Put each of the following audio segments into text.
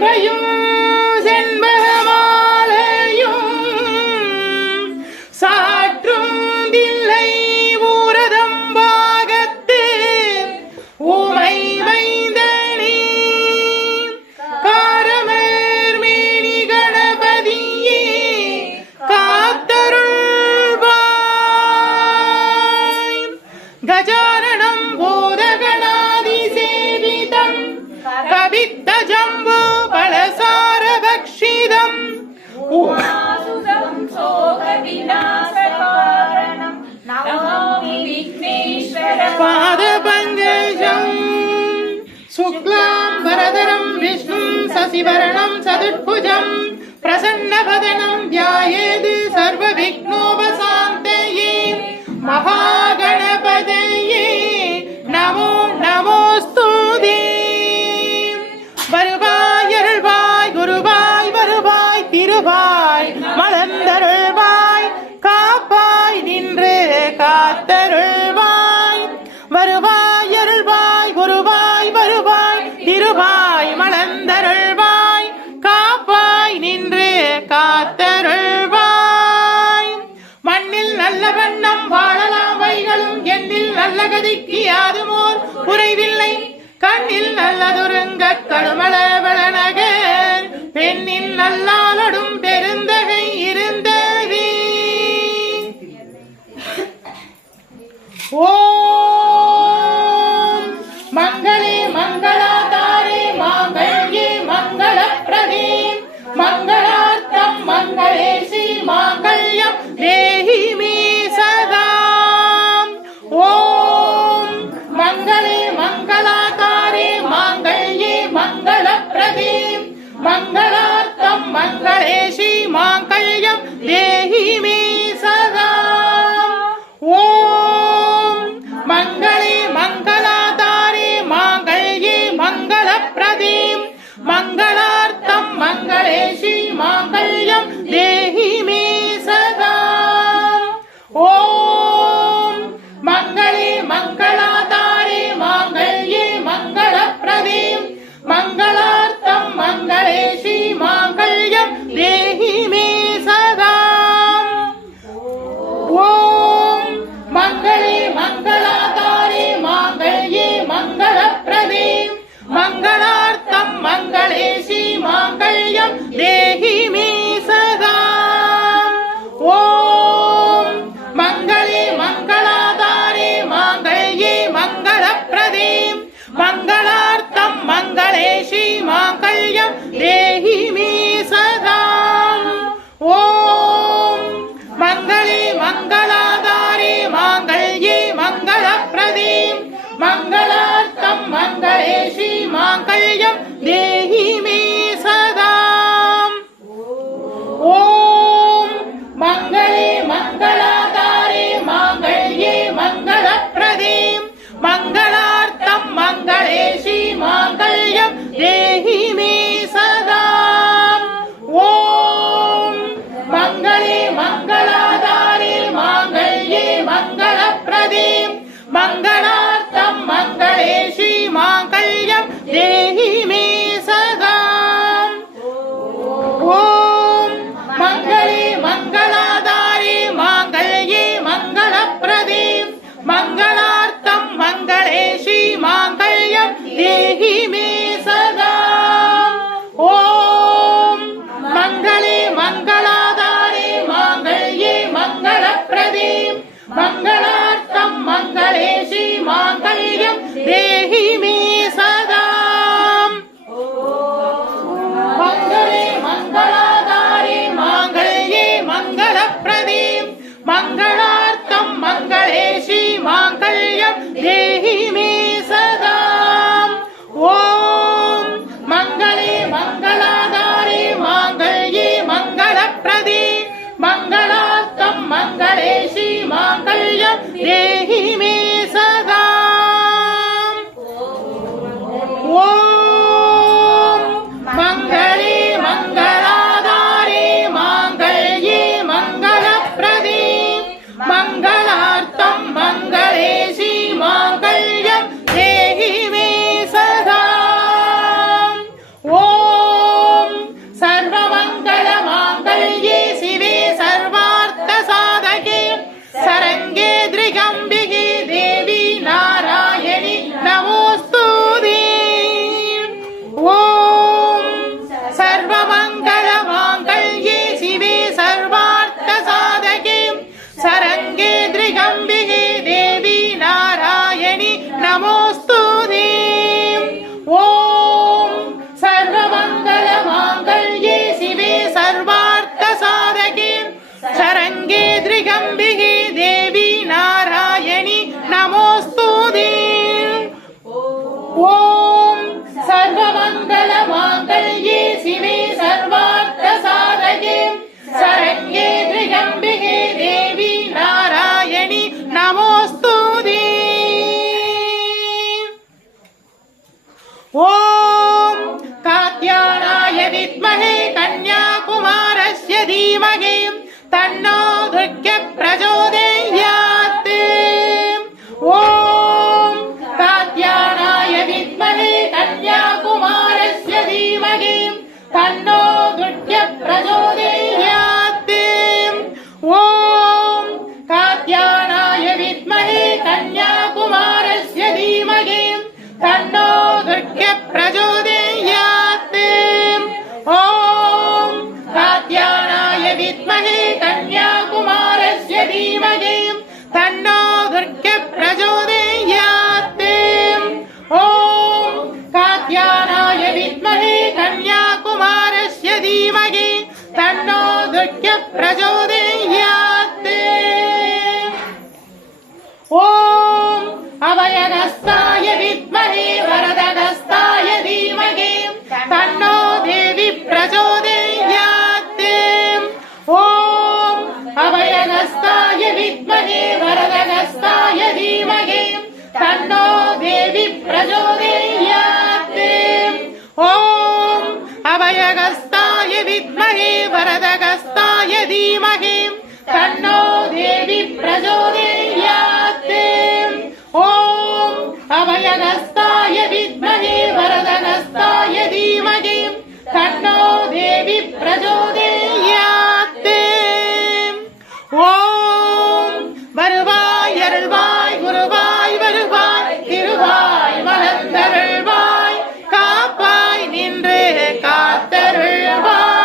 வெண்பையும் செண்பகமாலையும் சாற்றும் தில்லை ஊரதம் பாகத்து ஊமை வைந்தனி காரமர் மேனி கணபதியே காத்தருள்வாய். கஜானனம் போதகணாதி சேவிதம் கவித்த ஜம்பு பலசார பக்ஷிதம் உமாசுதம் சோக விநாசகாரணம் நமாமி விக்னேஸ்வர பாத பங்கஜம் சுக்லாம் வரதரம் விஷ்ணும் சசிவரணம் சதுர்புஜம் பிரசன்னவதனம் த்யாயேத் சர்வ விக்னோபசாந்தயே மகாகணபதயே நமோ நமோஸ்துதே. வருவாய் அருள்வாய் குருவாய் வருவாய் திருவாய் மலர்ந்தருள்வாய் காப்பாய் நின்று காத்தருள்வாய். வருவாய் அருள்வாய் குருவாய் வருவாய் திருவாய் மலர்ந்தருள்வாய் காப்பாய் நின்று காத்தருள்வாய். மண்ணில் நல்ல வண்ணம் வாழலாம் வைகளும் எண்ணில் நல்ல கதிக்கு யாதுமோர் குறைவில்லை. கண்ணில் நல்லதுருங்க கடுமள வளநகர் பெண்ணின் நல்லாலடும் பெருந்தகை இருந்தது. ஓம் மங்களே மங்களாதாரே மாங்கல்யே மங்களப்ரதே மங்களார்த்தம் மங்களேசி மாங்கல்யம் தேஹி மே சதா. ஓம் மங்களே மங்களாதாரே மாங்கல்யே மங்களப்ரதே மங்களார்த்தம் மங்களேசி மாங்கல்யம் தேஹி மே சதா. ஓம் மங்களே மங்களாதாரே மாங்கல்யே மங்களப்ரதே மங்களார்த்தம் மங்களேசி மாங்கல்யம் தேஹி மே சதா. ஓம் மங்களே மங்களாதாரே மாங்கல்யே மங்களப்ரதே மங்களார்த்தம் மங்களேசி மாங்கல்யம் தேஹி प्रचोदयात्। ॐ अभयहस्ताय विद्महे वरदहस्ताय धीमहि तन्नो देवी प्रचोदयात्। ॐ अभयहस्ताय विद्महे वरदहस्ताय धीमहि तन्नो देवी प्रचोदयात्। ॐ अभयहस्ताय विद्महे वरदहस्ताय धीमहि तन्नो देवी प्रचोदयात्। ॐ अभयहस्ताय विद्महे वरदहस्ताय धीमहि तन्नो देवी प्रचोदयात्। ॐ வருவாய் அருள்வாய் குருவாய் வருவாய் திருவாய் மலர்ந்தருள்வாய் காப்பாய் நின்று காத்தருள்வாய்।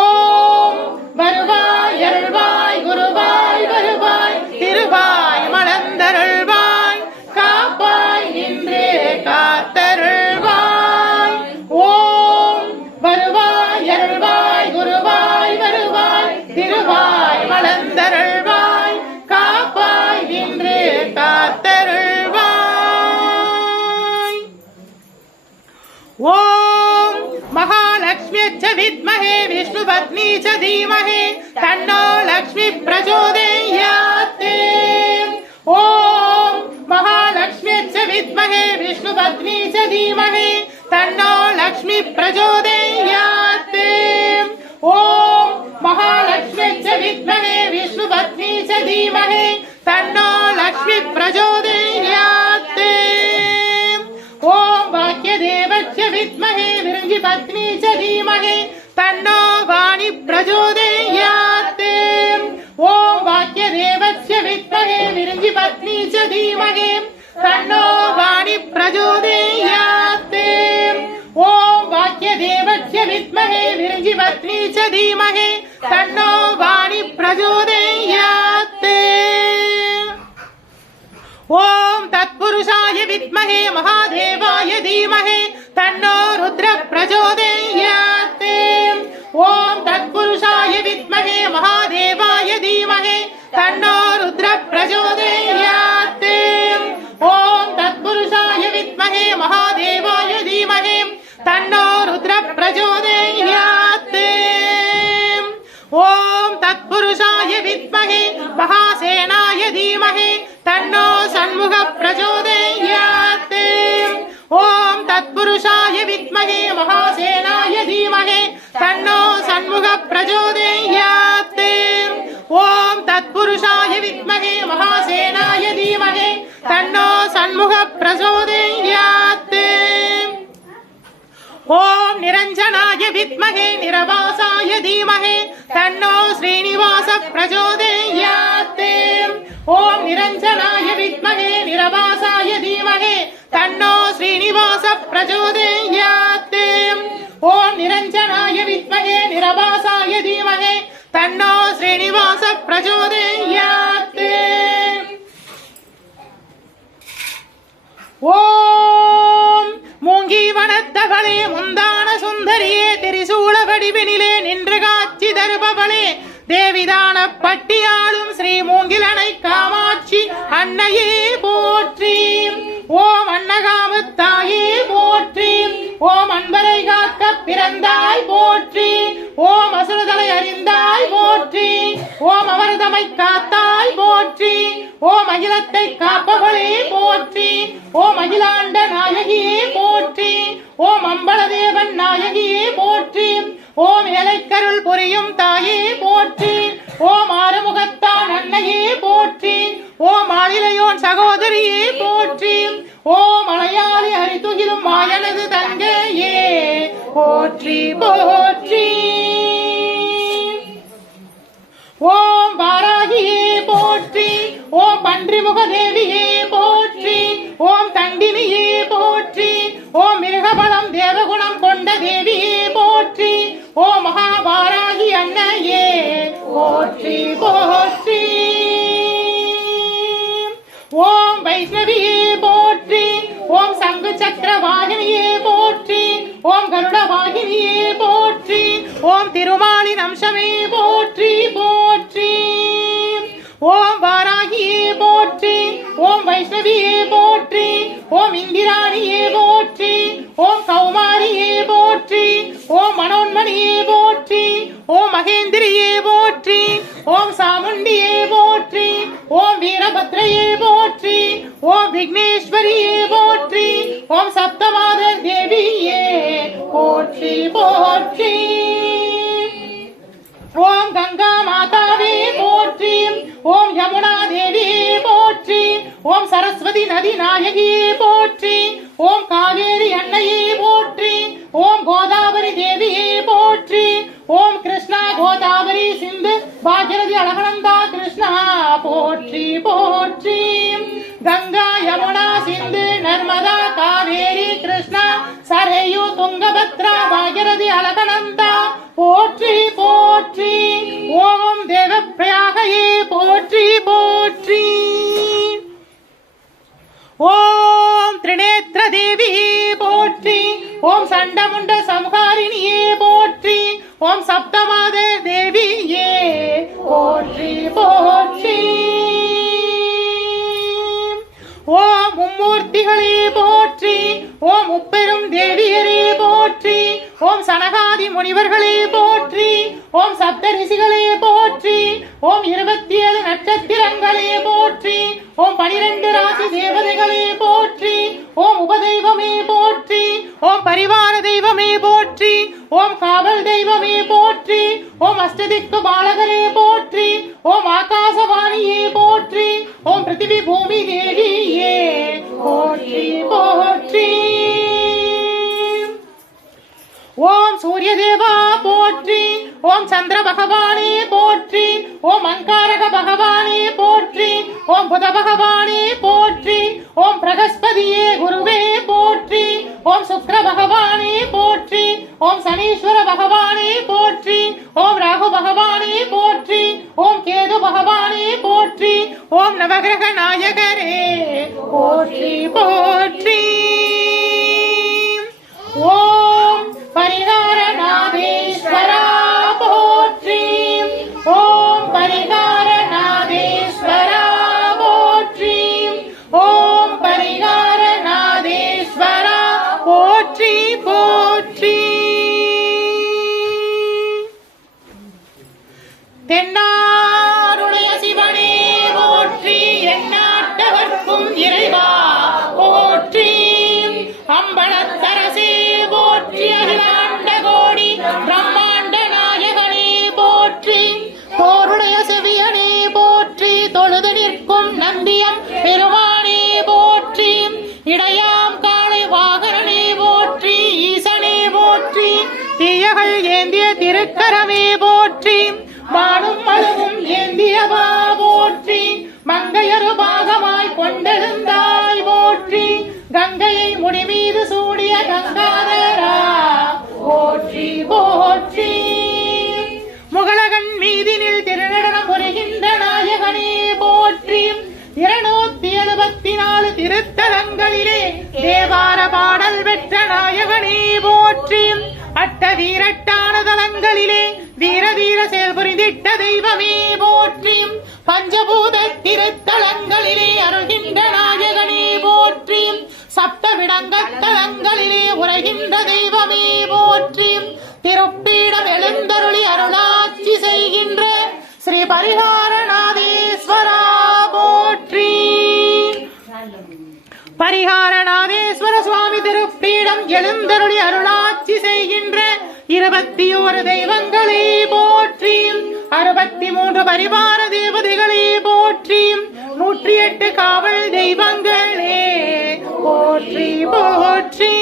ஓம் வருவாய் அருள்வாய் குருவாய் வருவாய் திருவாய் மலர்ந்தருள்வாய் காப்பாய் நின்று காத்தருள்வாய்। ஓம் வருவாய் அருள்வாய் குருவாய் வருவாய் திருவாய் மலர்ந்தருள்வாய் காப்பாய் நின்று காத்தருள்வாய்। ஓம் महालक्ष्म्यै विद्महे विष्णुपत्नी च धीमहि तन्नो लक्ष्मी प्रचोदयात्। ओम महालक्ष्म्यै विद्महे विष्णुपत्नी च धीमहि तन्नो लक्ष्मी प्रचोदयात्। ओम महालक्ष्म्यै विद्महे विष्णुपत्नी च धीमहि तन्नो लक्ष्मी प्रचोदयात्। ओम वाक्यदेवस्य विद्महे विरञ्जिपत्नी च धीमहि तन्नो वाणी प्रचोदयात्। ओम वाक्यदेवस्य विद्महे विरञ्जिपत्नी च धीमहि तन्नो वाणी प्रचोदयात्। ओम वाक्यदेवस्य विद्महे विरञ्जिपत्नी च धीमहि तन्नो वाणी प्रचोदयात्। ओम तत्पुरुषाय विद्महे महादेवाय धीमहि तन्नो रुद्र प्रचोदयात्। ओम तत्पुरुषाय विद्महे महादेवाय धीमहि तन्नो रुद्र प्रचोदयात्। ओम तत्पुरुषाय विद्महे महादेवाय धीमहि तन्नो रुद्र प्रचोदयात्। ओम तत्पुरुषाय विद्महे महासेनाय धीमहि तन्नो षण्मुख प्रचोदयात्। ओम तत्पुरुषाय विद्महे महासेनाय धीमहि तन्नो षण्मुख प्रचोदयात्। ओम तत्पुरुषाय विद्महे महासेनाय धीमहि तन्नो षण्मुख प्रचोदयात्। ओम निरंजनाय विद्महे निरवासाय धीमहि तन्नो श्रीनिवास प्रचोदयात्। ओम निरंजनाय विद्महे निरवासाय धीमहि तन्नो श्रीनिवास प्रचोदयात्। ओम निरंजनाय विद्महे निरवासाय धीमहि तन्नो श्रीनिवास प्रचोदयात्। ओम மூங்கி வனத்தவளே முந்தான சுந்தரியே திரிசூல வடிவினிலே நின்று காட்சி தருபவளே தேவிதான பட்டியாளும் ஸ்ரீ மூங்கிலனை காமாட்சி அன்னையே போற்றி। ஓம் அன்னகாமத்தாயே போற்றி। ஓம் அன்பரை காக்க பிறந்தாய் போற்றி। ஓம் அசுரதலை அறிந்தாய் போற்றி। ஓம் அமர்தமை காத்தாய் போற்றி। ஓம் அகிலத்தை காப்பவளே போற்றி। ஓம் அகிலாண்ட நாயகியே போற்றி। ஓம் அம்பலதேவன் நாயகியே போற்றி। ஓம் ஏழைக்கருள் புரியும் தாயே போற்றி। ஓம் ஆறுமுகத்தான் அன்னையே போற்றி। ஓம் ஆளிலையோன் சகோதரியே போற்றி। ஓம் மலையாளி ஹரிதுகிலும் மாயனது தங்கையே போற்றி போற்றி। ஓம் வாராகியே போற்றி। ஓம் பன்றிமுக தேவியே போற்றி। ஓம் தண்டினியே போற்றி। ஓம் மிருகபலம் தேவகுணம் கொண்ட தேவியே போற்றி। ஓம் மகாபாராகி அன்னையே போற்றி போற்றி। ஓம் வைஷ்ணவியே போற்றி। ஓம் சங்கு சக்கர வாகினியே போற்றி। ஓம் கருட வாகினியே போற்றி। ஓம் திருமாலின் அம்சமே போற்றி போற்றி. ஓம் வாராகியே போற்றி. ஓம் வைஷ்ணவியே போற்றி. ஓம் இந்திராணியே போற்றி. ஓம் கௌமாரியே போற்றி. ஓம் மனோன்மணியே போற்றி. ஓம் மகேந்திரியே போற்றி. ஓம் சாமுண்டியே போற்றி. ஓம் வீரபத்ரையே போற்றி. ஓம் விக்னேஸ்வரியே போற்றி. ஓம் சப்தமாத தேவியே போற்றி போற்றி. ஓம் கங்கா மாதாவே போற்றி. ஓம் யமுனா தேவியே போற்றி. ஓம் சரஸ்வதி நதி நாயகியே போற்றி. ஓம் காவேரி அன்னையே போற்றி. ஓம் கோதாவரி தேவியே போற்றி. ஓம் கிருஷ்ணா கோதாவரி சிந்து பாகீரதி அழகனந்தா கிருஷ்ணா போற்றி போற்றி. கங்கா யமுனா சிந்து நர்மதா காவேரி கிருஷ்ணா சரயு துங்கபத்ரா பாகீரதி அழகனந்தா போற்றி போற்றி. ஓம் தேவப்பிரயாகையே போற்றி போற்றி. ஓம் திரிநேத்ர தேவியே போற்றி. ஓம் சண்டமுண்ட சம்ஹாரிணியே போற்றி. ஓம் சப்தமாத தேவியே போற்றி போற்றி. ஓம் மும்மூர்த்திகளே போற்றி. ஓம் முப்பெரும் தேவியரே போற்றி. ஓம் சனகாதி முனிவர்களே போற்றி. ஓம் சப்த ரிஷிகளே போற்றி. ஓம் 27 நட்சத்திரங்களே போற்றி. ஓம் 12 ராசி தேவதைகளே போற்றி. ஓம் உபதெய்வமே போற்றி. ஓம் பரிவார தெய்வமே போற்றி. ஓம் காவல் தெய்வமே போற்றி. ஓம் அஷ்டதிக்கு பாலகரே போற்றி. ஓம் ஆகாசவாணியே போற்றி. ஓம் பிருத்திவி பூமி தேவியே போற்றி போற்றி. ஓம் சூரிய தேவா போற்றி. ஓம் சந்திர பகவானே போற்றி. ஓம் அங்காரக பகவானே போற்றி. ஓம் புத பகவானே போற்றி. ஓம் பிரகஸ்பதியே குருவே போற்றி. ஓம் சுக்கிர பகவானே போற்றி. ஓம் சனீஸ்வர பகவானே போற்றி. ஓம் ராகு பகவானே போற்றி. ஓம் கேது பகவானே போற்றி. ஓம் நவகிரக நாயகரே போற்றி போற்றி. ஓம் பரிகாரநாதேஸ்வரா போற்றி. ஓம் பரிகாரநாதேஸ்வரா போற்றி. ஓம் பரிகாரநாதேஸ்வரா போற்றி போற்றி. தென்னாருடைய சிவனே போற்றி. எந்நாட்டவர்க்கும் இறைவா போற்றி. அம்பலத்தரசே போற்றி. அகிலாண்ட கோடி பிரம்மாண்ட நாயகனே போற்றி. தோருடைய செவியனே போற்றி. தொழுது நிற்கும் நந்தியம் பெருமானே போற்றி. இடையாம் காளை வாகனனே போற்றி. ஈசனே போற்றி. தீயகள் ஏந்திய திருக்கரமே போற்றி. வானும் மழுவும் ஏந்தியவா போற்றி. மங்கையரு பாகமாய் கொண்டெழுந்தாய் போற்றி. கங்கையை முடிமீது சூடிய கங்காதரா போற்றி போற்றி. முகலகன் மீதினில் திருநடனம் புரிகின்ற நாயகனே போற்றி. 274 திருத்தலங்களிலே தேவார பாடல் பெற்ற நாயகனே போற்றி. அட்ட வீரட்டான தலங்களிலே வீர தீர செயல் புரிந்திட்ட தெய்வமே போற்றி. பஞ்சபூத திருத்தலங்களிலே அருள்கின்ற நாயகனே போற்றி. சப்த விடங்கத்தலங்களிலே உரைகின்ற தெய்வமே போற்றி. திருப்பீடம் எழுந்தருளி அருளாட்சி செய்கின்ற ஸ்ரீ பரிகாரநாதேஸ்வரா போற்றி. பரிகாரநாதேஸ்வர சுவாமி திருப்பீடம் எழுந்தருளி அருளாட்சி செய்கின்ற 21 தெய்வங்களே போற்றி. 63 பரிவார தேவதைகளே போற்றி. 108 காவல் தெய்வங்களே போற்றி போற்றி.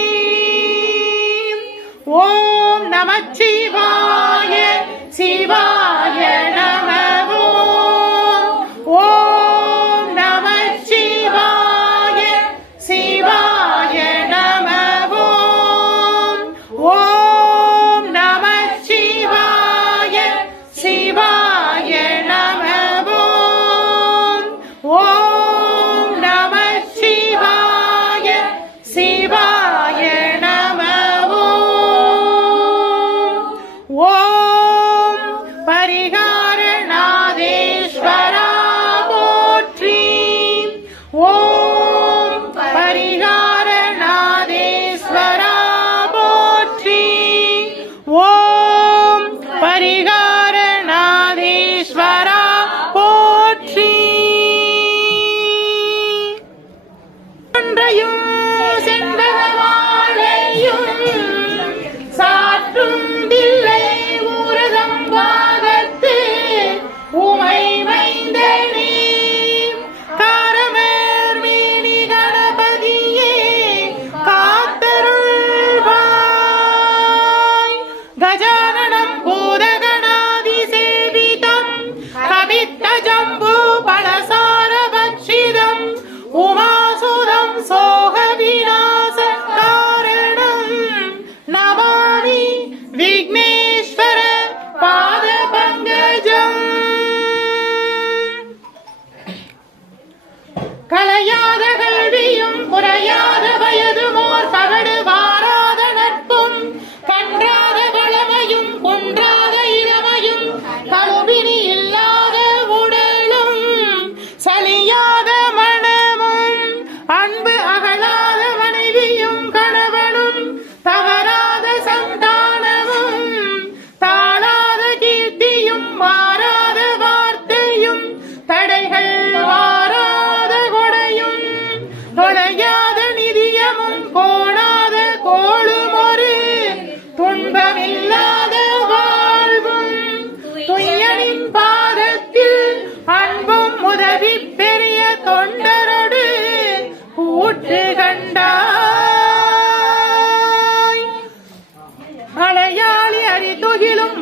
ஓம் நமச்சிவாய சிவாய நம. ஓம் நமச்சிவாய சிவாய நம. ஓம் நமச்சிவாய சிவாய நம. ஓம் நமச்சிவாய சிவாய நம.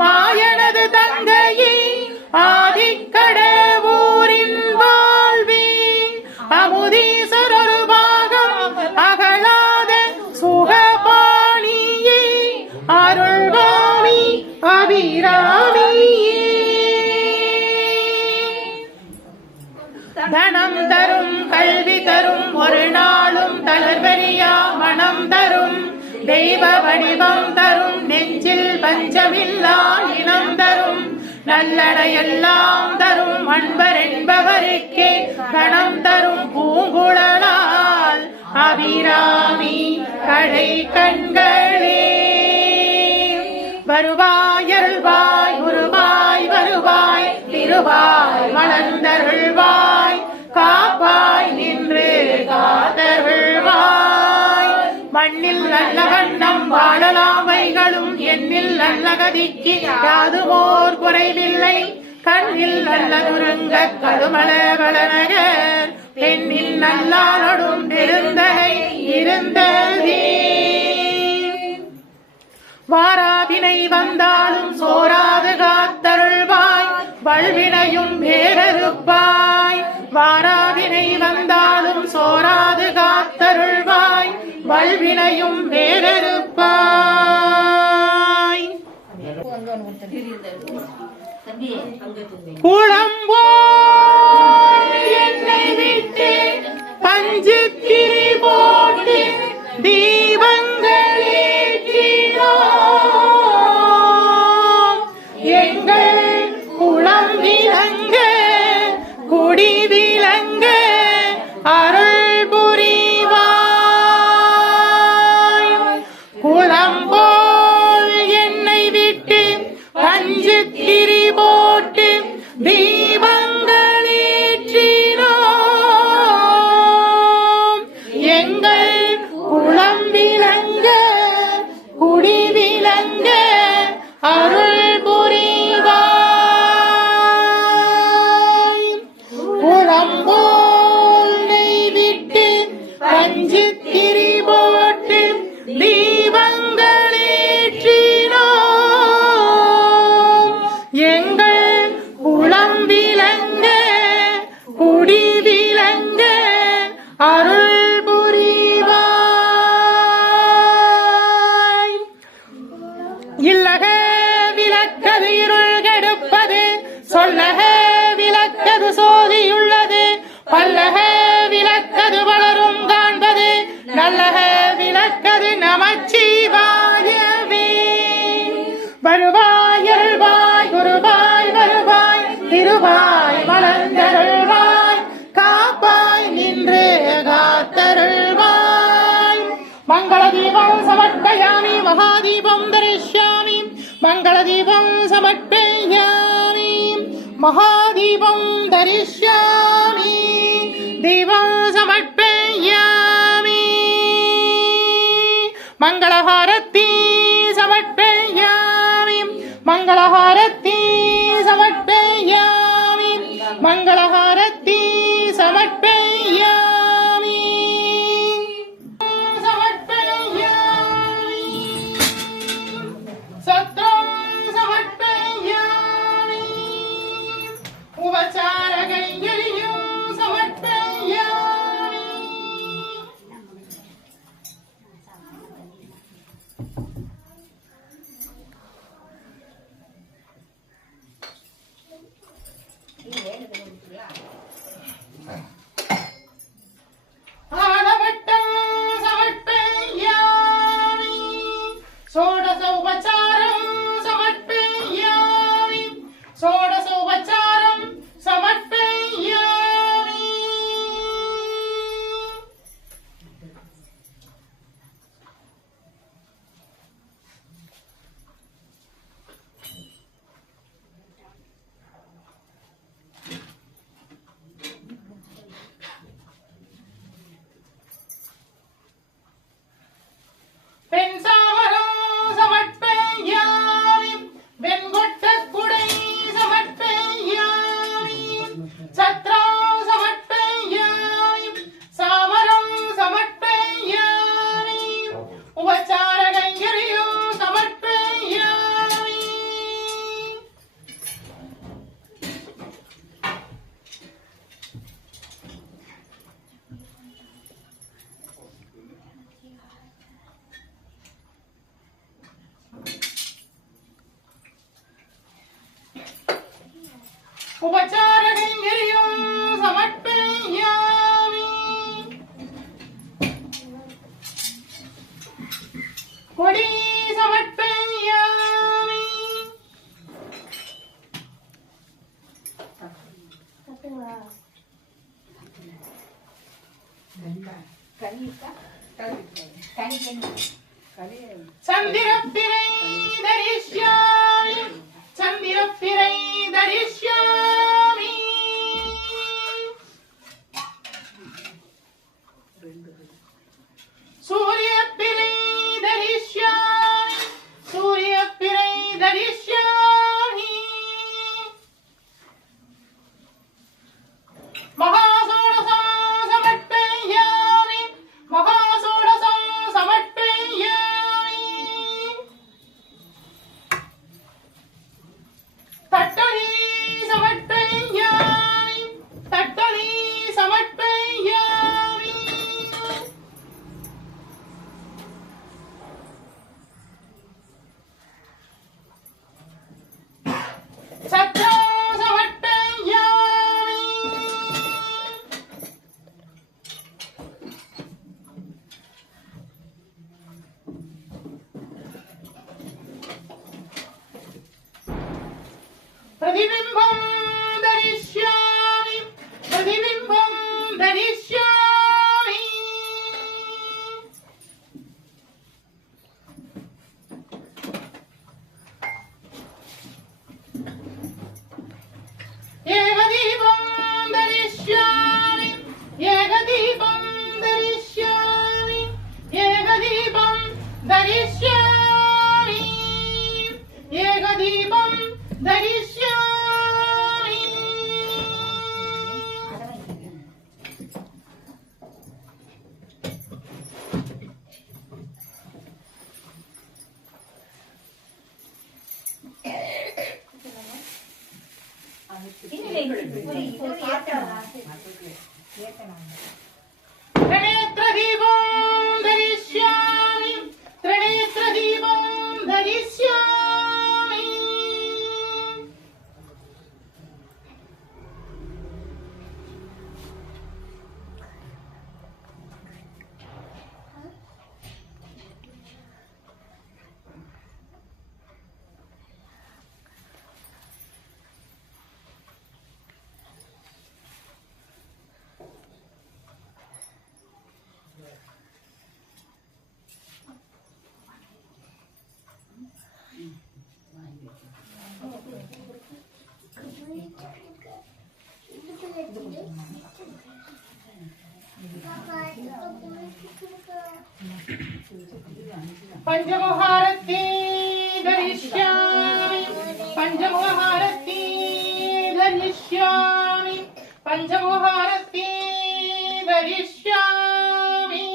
மாயனது தங்கையே ஆதிக்கடவூரின் வாழ்வே அமுதீசரொரு பாகம் அகலாத சுகபாணியே அருள்வாமி அபிராமியே தனம் தரும் கல்வி தரும் ஒரு நாளும் தளர்வெறியா மனம் தரும் தெய்வ வடிவம் தரும் நெஞ்சில் பஞ்சமில்லா இனம் தரும் நல்லடையெல்லாம் தரும் அன்பர் என்பவருக்கே கணம் தரும் பூங்குழலால் அபிராமி கடை கண்களே வருவாய் அருள்வாய் குருவாய் வருவாய் திருவாய் மலர்ந்தருள்வாய் காப்பாய் நின்று காத்தருள்வாய் மண்ணில் நல்ல வண்ணம் வாழலாமைகளும் எண்ணில் நல்ல கதிக்கு யாதுமோர் குறைவில்லை கண்ணில் நல்ல துருங்க கடுமல வளநகர் பெண்ணில் நல்லாளொடும் பெருந்தகை இருந்ததே வாராதினை வந்தாலும் சோராது காத்தருள்வாய் வல்வினையும் வேறறுப்பாய் வாராதினை வந்தாலும் சோராது காத்தருள்வாய் வல்வினையும் வேறறுப்பாய் குளம்போல் என்னை விட்டு பஞ்சு திரி போட்டு தீபங்களேற்றினோம் எங்கள் குளம் விளங்க குடி விளங்க அருள் புரிவாய் குளம்போல் என்னை விட்டு பஞ்சு திரி போட்டு தீபங்களேற்றினோம் எங்கள் குளம் விளங்க குடி விளங்க அருள் புரிவாய் குளம்போல் நெய் விட்டு பஞ்சு திரி போட்டு தீபங்களேற்றினோம் எங்கள் குளம் விளங்க குடி விளங்க அருள் புரிவாய் இல்லக விளக்கது இருள் கெடுப்பது சொல்லக விளக்கது சோதியுள்ளது பல்லக விளக்கது வளரும் காண்பது நல்லக விளக்கது நமச்சிவாயவே வருவாய் அருள்வாய் குருவாய் வருவாய் திருவாய் மலர்ந்தருள்வாய் காப்பாய் நின்று காத்தருள்வாய் மங்கள தீபம் சமர்ப்பயாமி மகாதீபம் தரிஷ்யாமி மங்கள தீபம் சமர்ப்பயாமி மகாதீபம் தரிஷ்யாமி தீபம் சமர்ப்பயாமி மங்களஹாரத்தி சமர்ப்பயாமி மங்களஹாரத்தி சமர்ப்பயாமி மங்களஹாரத்தி சமர்ப்பயாமி சமர்ப்பயாமி சத்ரம் சமர்ப்பயாமி உபசார கைங்கரியம் சமர்ப்பயாமி ஆனவட்டம் சமர்ப்பயாமி ஷோடச உபசாரம் சமர்ப்பயாமி ஷோடச உபசாரம் சமர்ப்பயாமி பெண் சாமரம் சமர்ப்பயாமி உபச்சார கைங்கரியம் சமர்ப்பயாமி. கொடி சமர்ப்பயாமி. சந்திரப்பிரை தரிஷ்யாமி. சந்திரப்பிரை தரிஷ்யாமி. சூரியப்பிரை தரிஷ்யாமி. சூரியப்பிரை தரிஷ்யாமி. மகாசோடசம் சமர்ப்பயாமி. மகாசோடசம் சமர்ப்பயாமி. தட்டலி சமர்ப்பயாமி. தட்டலி சமர்ப்பயாமி. சத்ரம் சமர்ப்பயாமி. प्रतिबिंबं दरिष्यामि. प्रतिबिंबं दरिष्यामि. एकदीपं दरिष्यामि. एकदीपं दरिष्यामि. एकदीपं दरिष्यामि. एकदीपं दरिष्यामि. त्रिनेत्रदीपं दरिष्यामि. त्रिनेत्रदीपं दरिष्यामि. पंचमुहारती धरिष्यामि. पंचमुहारती धरिष्यामि. पंचमुहारती धरिष्यामि.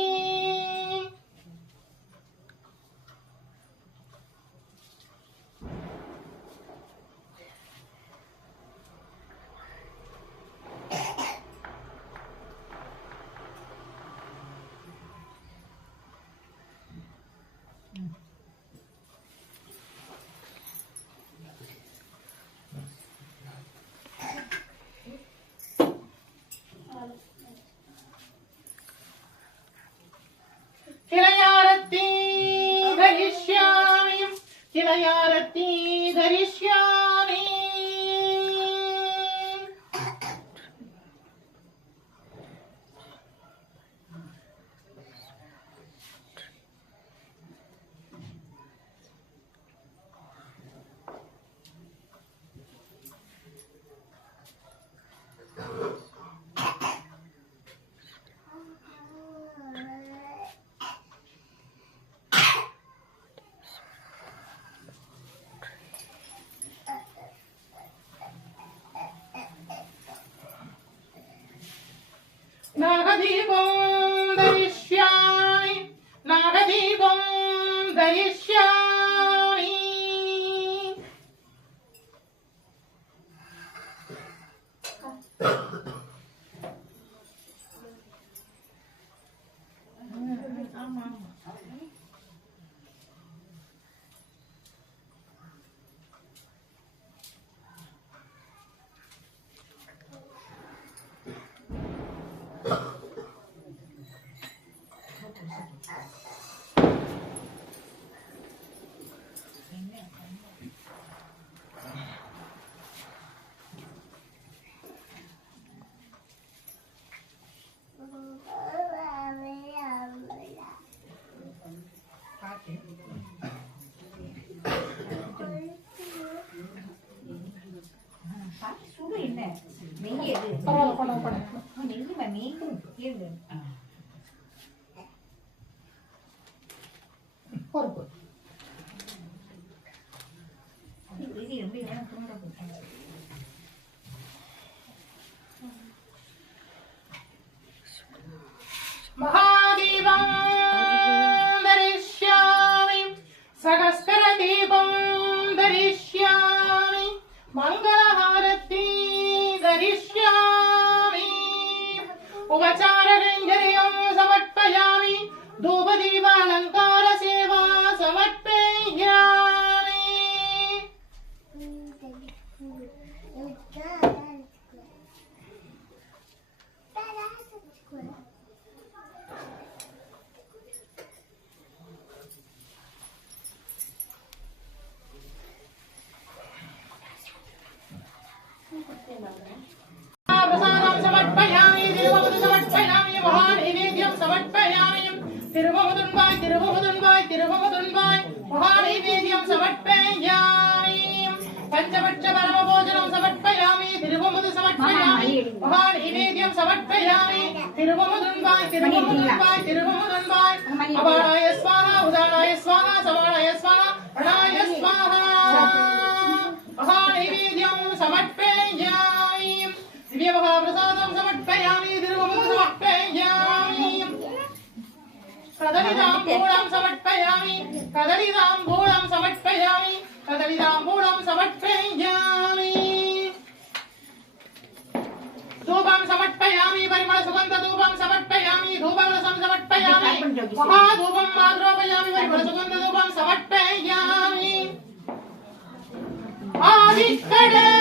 तिलयारती धरिष्यामि. तिलयारती धरिष्यामि. नागदीपं दरिष्यामि. नागदीपं दरिष्यामि. பூ என்ன நெய் எது பரவாயில்ல கொண்டாங்க நெய்யுமா நெய் ஏது பொறுப்பு இது எப்படி வேணும் தூண்ட போட்டாங்க महादीपं दरिष्यामि सहस्रदीपं दरिष्यामि मङ्गलहारती दरिष्यामि उपचारगञ्जर्यं समर्पयामि धूपदीपालङ्कारसेवा समर्पयामि प्रसादं समर्पयामि तिरुवमुदं समर्पयामि महानैवेद्यं समर्पयामि तिरुवमुदुन्वाय महानैवेद्यं समर्पयामि पञ्चपक्ष परमभोजनं समर्पयामि तिरुवमुदं समर्पयामि महानैवेद्यं समर्पयामि तिरुवमुदुन्वाय अपाराय स्वाहा उदानाय स्वाहा समानाय स्वाहा प्रणाय स्वाहा महानैवेद्यं समर्पयामि दिव्यमहाप्रसादं समर्पयामि तिरुवमुदं समर्पयामि कदलीताम्बूलं समर्पयामि धूपं समर्पयामि परिमलसुगन्धधूपं समर्पयामि धूपरसं समर्पयामि महाधूपं माद्रोपयामि परिमलसुगन्धधूपं समर्पयामि आदिकडे